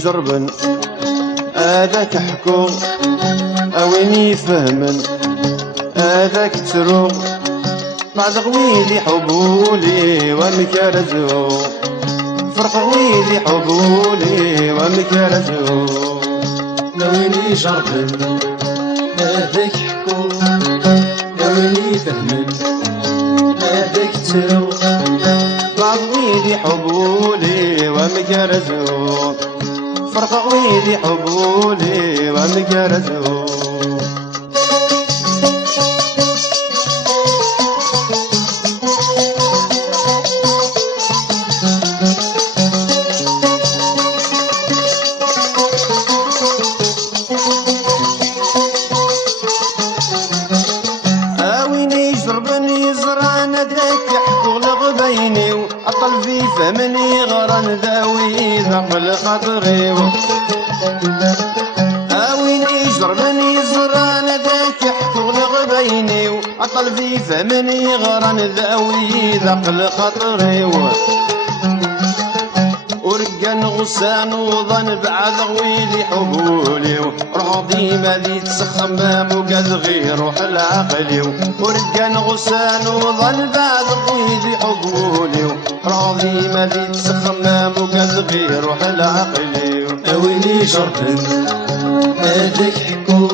يجربن هذاك حكو وين يفهمن هذاك ترو بعد غويلي حبولي ومكرزو فرق غويلي حبولي ومكرزو وين يجربن هذاك حكو وين يفهمن هذاك ترو بعد غويلي حبولي ومكرزو فرق غويلي حبولي ومكرزو أطل في فمني غران ذاوي ذقل خاطري وين يجر من يزران ذاك يحكو لغبيني أطل في فمني غران ذاوي ذقل خاطري ورقان غسان وظن بعد غويلي حبولي روح ديما ذي تسخمام وقاد غير روح العقلي ورقان غسان وظن بعد غويلي حبولي روح ديما ذي تسخمام وقاد غير روح العقلي وين يجربن هذاك حكو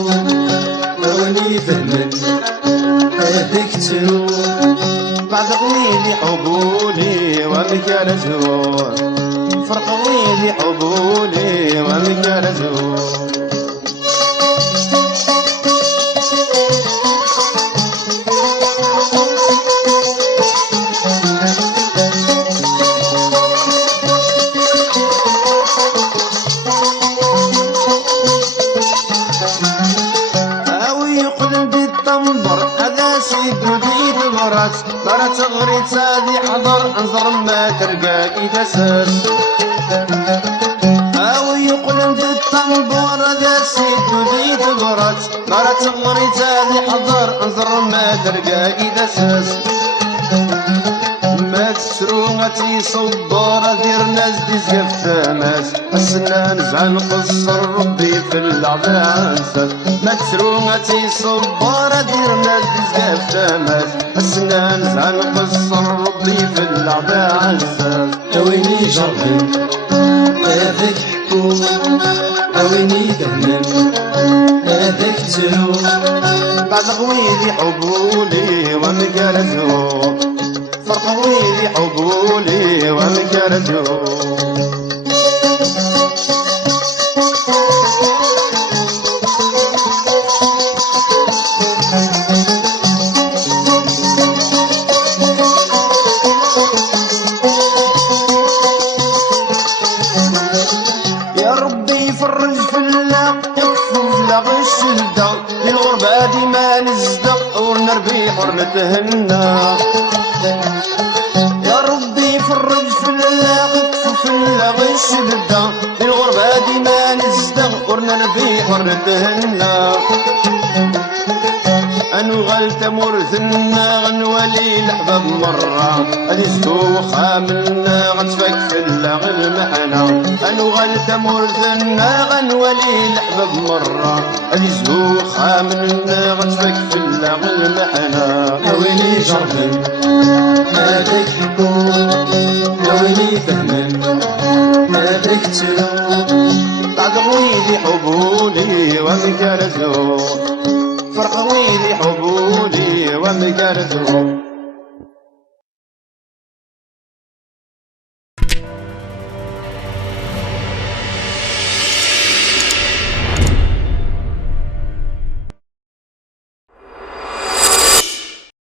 وين يفهمن هذاك ترو بعد غويلي حبولي ومكرزو فرق غويلي حبولي ومكرزو مرات غريت سادي حضر انظر ما تلقى يتسس يقلم في الطنبور ذا السيد ذي تبرت مرات غريت سادي حضر انظر ما تلقى يتسس ما تسروغتي صبور دير ناس دي زقف تاماس السنان زعل قصر ربي في العباسات ما تسروغتي صبور دير ناس دي زقف تاماس السنان زعل قصر ربي في العباسات وين يجربن هذاك حكو وين يفهمن هذاك ترو بعد غويلي حبولي ومكرزو فرق غويلي حبولي ومكرزو يا ربي فرج في اللاق يكفو في غش الدق للغربة ديما نزدق ونربي حرمتهن يا ربي فرج في اللاق يكفو في غش الدق للغربة ديما نزدق ونربي حرمتهن أنو غلت مرثنا غنولي الأحباب مرة أليسو خاملنا غنتفك في اللغ المحنة أنو غلت مرثنا غنولي الأحباب مرة أليسو خاملنا غنتفك في اللغ المحنة وين يجربن هذاك حكو وين يفهمن هذاك ترو بعد غويلي حبولي ومكرزو فرق غويلي حبولي ومكرزو